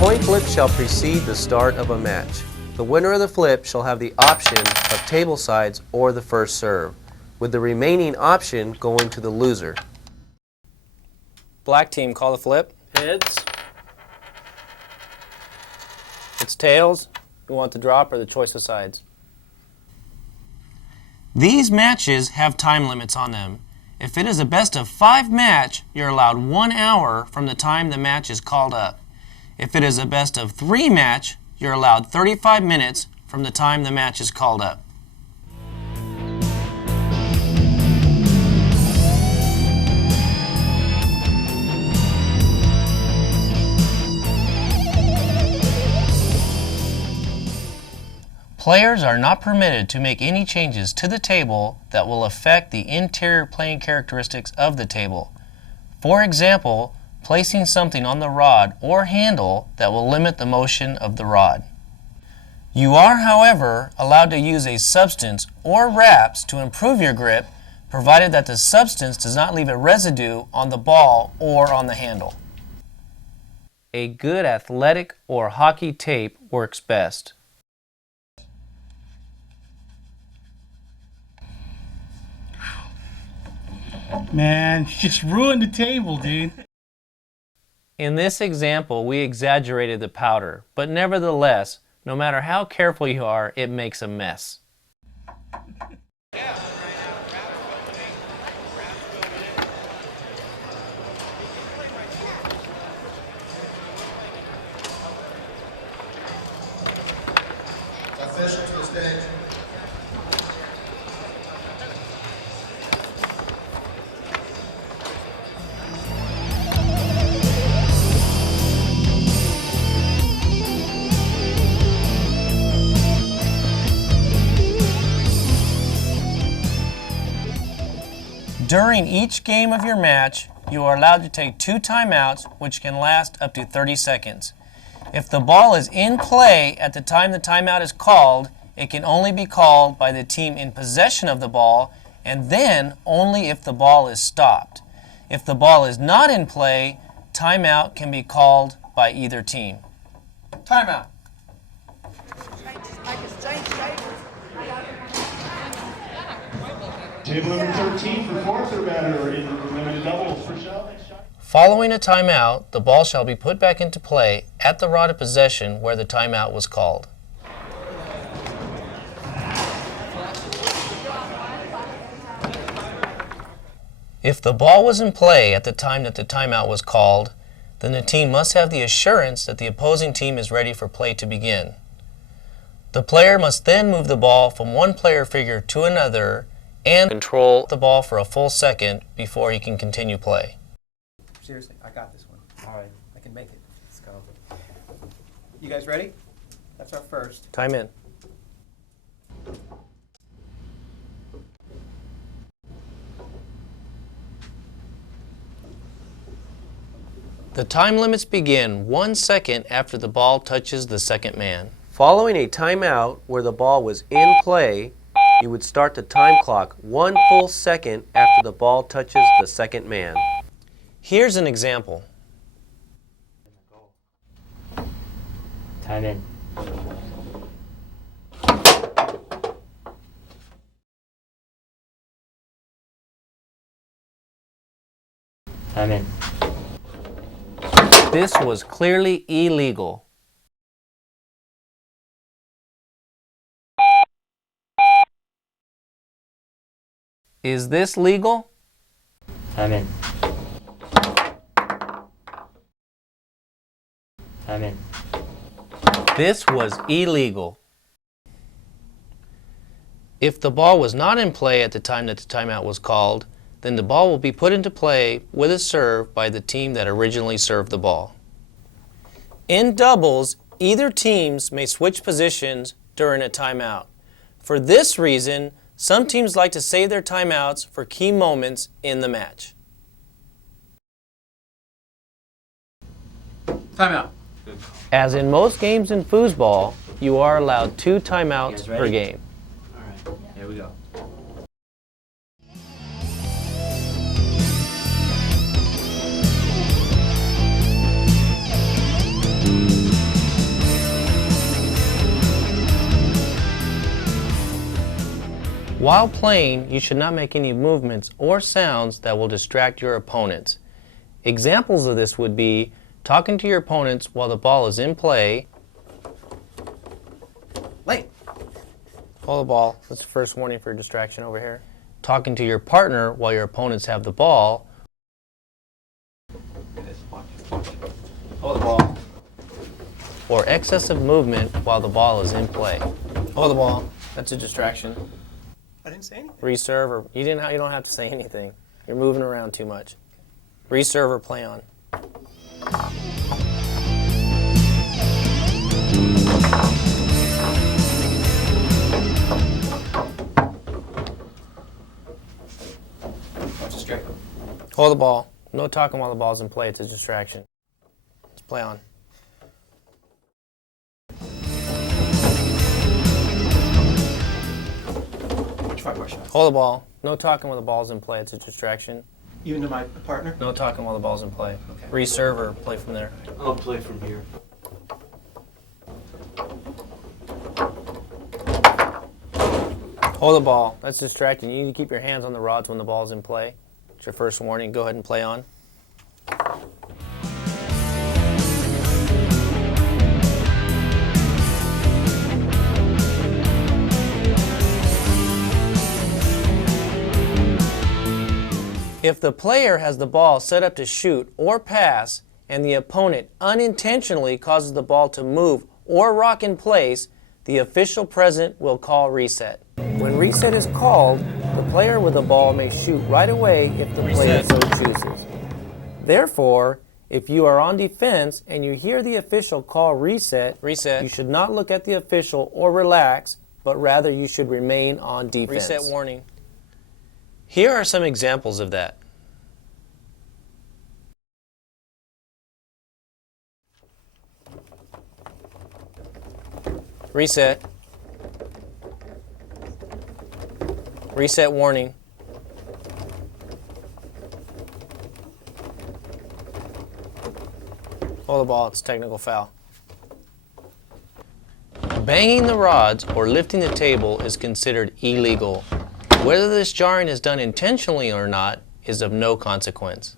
coin flip shall precede the start of a match. The winner of the flip shall have the option of table sides or the first serve, with the remaining option going to the loser. Black team, call the flip. Heads. It's tails. You want the drop or the choice of sides? These matches have time limits on them. If it is a best of 5 match, you're allowed 1 hour from the time the match is called up. If it is a best of 3 match, you're allowed 35 minutes from the time the match is called up. Players are not permitted to make any changes to the table that will affect the interior playing characteristics of the table. For example, placing something on the rod or handle that will limit the motion of the rod. You are, however, allowed to use a substance or wraps to improve your grip, provided that the substance does not leave a residue on the ball or on the handle. A good athletic or hockey tape works best. Man, you just ruined the table, dude. In this example, we exaggerated the powder, but nevertheless, no matter how careful you are, it makes a mess. Official to the stage. During each game of your match, you are allowed to take 2 timeouts, which can last up to 30 seconds. If the ball is in play at the time the timeout is called, it can only be called by the team in possession of the ball, and then only if the ball is stopped. If the ball is not in play, timeout can be called by either team. Timeout. Table number 13 for fourth or better in limited doubles for Shell. Following a timeout, the ball shall be put back into play at the rod of possession where the timeout was called. If the ball was in play at the time that the timeout was called, then the team must have the assurance that the opposing team is ready for play to begin. The player must then move the ball from one player figure to another and control the ball for a full second before he can continue play. Seriously, I got this one. All right, I can make it. Let's go. You guys ready? That's our first. Time in. The time limits begin 1 second after the ball touches the second man. Following a timeout where the ball was in play, you would start the time clock 1 full second after the ball touches the second man. Here's an example. Time in. Time in. This was clearly illegal. Is this legal? Time in. Time in. This was illegal. If the ball was not in play at the time that the timeout was called, then the ball will be put into play with a serve by the team that originally served the ball. In doubles, either teams may switch positions during a timeout. For this reason, some teams like to save their timeouts for key moments in the match. Timeout. As in most games in foosball, you are allowed 2 timeouts per game. All right, here we go. While playing, you should not make any movements or sounds that will distract your opponents. Examples of this would be talking to your opponents while the ball is in play. Lane. Hold the ball. That's the first warning for distraction over here. Talking to your partner while your opponents have the ball. Hold the ball. Or excessive movement while the ball is in play. Hold the ball. That's a distraction. I didn't say anything. Reserve or you don't have to say anything. You're moving around too much. Reserve or play on. Watch the straight. Hold the ball. No talking while the ball's in play. It's a distraction. Let's play on. Watch 5 more shots. Hold the ball. No talking while the ball's in play. It's a distraction. Even to my partner? No talking while the ball's in play. Okay. Reserve or play from there. I'll play from here. Hold the ball. That's distracting. You need to keep your hands on the rods when the ball's in play. It's your first warning. Go ahead and play on. If the player has the ball set up to shoot or pass and the opponent unintentionally causes the ball to move or rock in place, the official present will call reset. When reset is called, the player with the ball may shoot right away if the player so chooses. Therefore, if you are on defense and you hear the official call reset, you should not look at the official or relax, but rather you should remain on defense. Reset warning. Here are some examples of that. Reset. Reset warning. Hold the ball, it's a technical foul. Banging the rods or lifting the table is considered illegal. Whether this jarring is done intentionally or not is of no consequence.